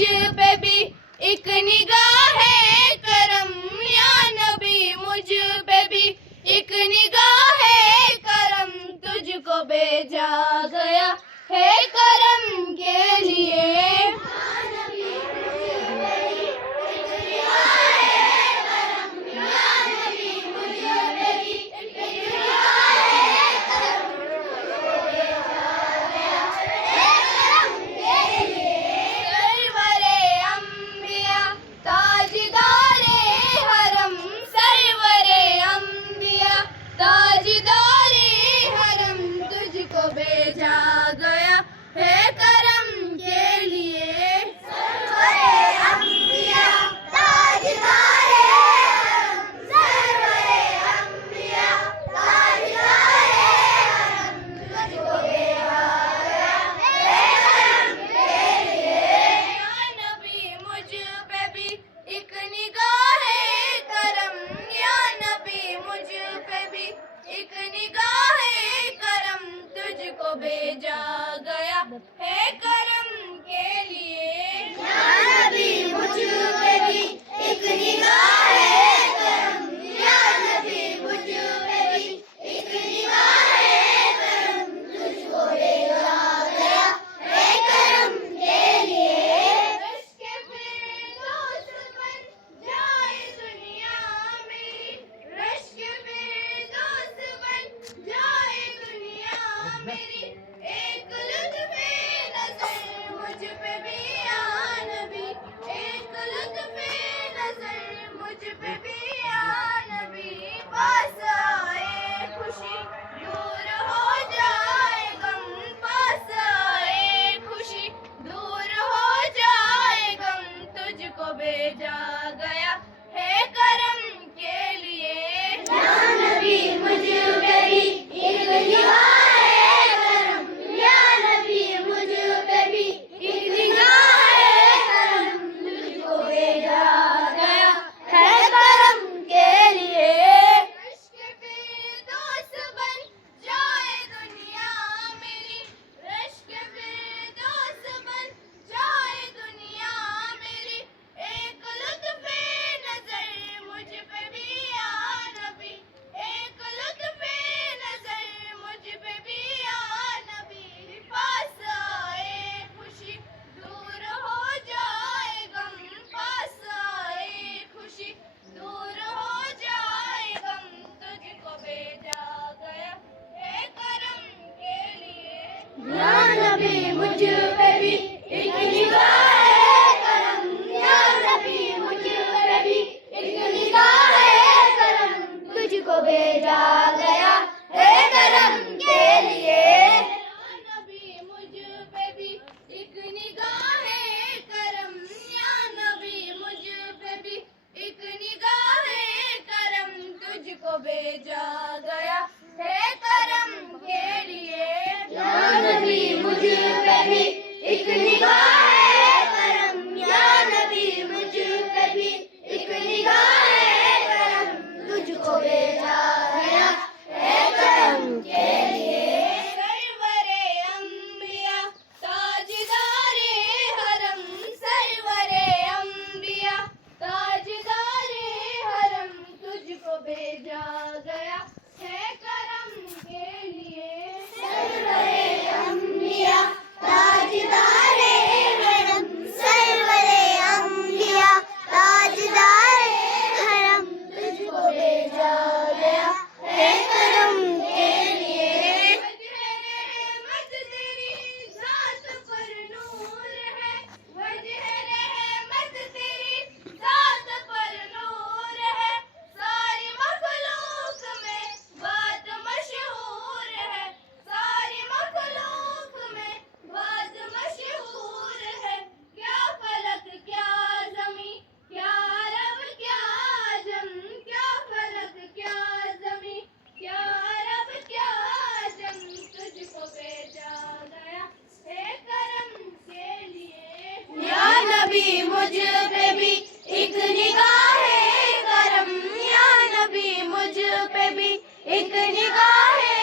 पे भी एक निगाह है करम, या नबी मुझ पे भी एक निगाह है करम, तुझको भेजा गया है करम के लिए। भेजा गया है करम के लिए। सरवरे अंबिया ताजदारे हरम, सरवरे अंबिया ताजदारे हरम, तुझको भेजा गया है करम के लिए। या नबी मुझ पे भी एक निगाह है करम, या नबी मुझ पे भी एक निगाह है करम, तुझको भेजा गया है करम के लिए। या नबी मुझ पे भी एक निगाह है करम, या नबी मुझ पे भी एक निगाह है करम, तुझको भेजा गया है करम के लिए। रश्क फिरदौस बन जाए दुनिया मेरी, रश्क फिरदौस बन जाए दुनिया मेरी, एक लुत्फ़े नज़र मुझ पे भी या नबी, एक लुत्फ़े नज़र मुझ पे भी या नबी, पास आए खुशी दूर हो जाए गम, पास आए खुशी दूर हो जाए गम, तुझको भेजा गया है करम के लिए। या नबी मुझ पे भी एक निगाह है करम, या नबी मुझ पे भी एक निगाह है करम, तुझको भेजा गया है करम के लिए। रश्क फिरदौस बन जाए दुनिया मेरी, रश्क फिरदौस बन जाए दुनिया मेरी, एक लुत्फ़े नज़र मुझ पे भी या नबी, एक लुत्फ़े नज़र मुझ पे भी या नबी, पास आए खुशी दूर हो जाए गम, पास आए खुशी दूर हो जाए गम, तुझको भेजा गया है करम के लिए। या नबी मुझ पे भी एक निगाह है करम, या नबी मुझ पे भी एक निगाह है करम, तुझको भेजा गया है करम के लिए। या नबी मुझ पे भी एक निगाह है करम, या नबी मुझ पे भी एक निगाह है करम, तुझको भेजा गया है करम के लिए। या नबी मुझ पे भी एक निगाह है करम, या नबी मुझ पे भी एक निगाह है करम, तुझको भेजा गया है करम के लिए। सरवरे अंबिया ताजदारे हरम, सरवरे अंबिया ताजदारे हरम, तुझको भेजा गया है करम के लिए। सरवरे अंबिया ताजदारे हरम, सरवरे अंबिया ताजदारे हरम, तुझको भेजा गया है करम के लिए। वजह रहमत तेरी ज़ात पर नूर है, वजह रहमत तेरी ज़ात पर नूर है, सारी मखलूक में बात मशहूर है, सारी मखलूक में बात मशहूर है, क्या फलक क्या ज़मी, क्या अरब क्या अजम, क्या फलक क्या ज़मी, क्या अरब क्या अजम, तुझको भेजा गया है करम के लिए। या नबी मुझ पे भी एक निगाह है करम, या नबी मुझ पे भी एक निगाह है